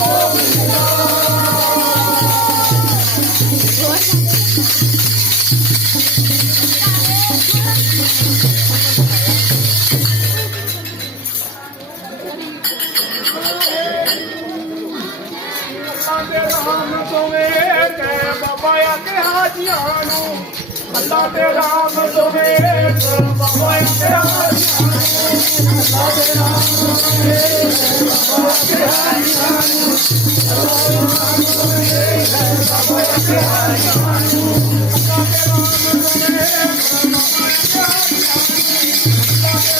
Oh, ਅੱਲਾ ਦੇ ਰਾਮ ਦੋਵੇਂ ਕੈ ਬਾਬਾ ਆ ਕੇ ਹਾਜੀਆਂ ਨੂੰ ਅੱਲਾ ਦੇ ਰਾਮ ਦੋਵੇਂ ਕੈ ਬਾਬਾ ਆ ਕੇ ਹਾਜੀਆਂ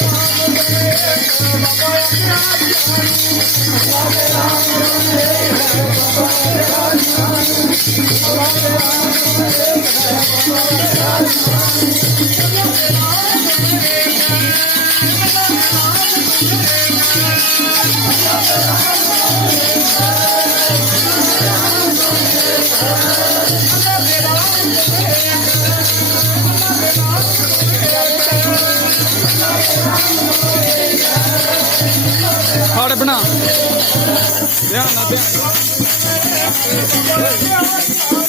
ਫੜ I'm sorry. Down, down, down.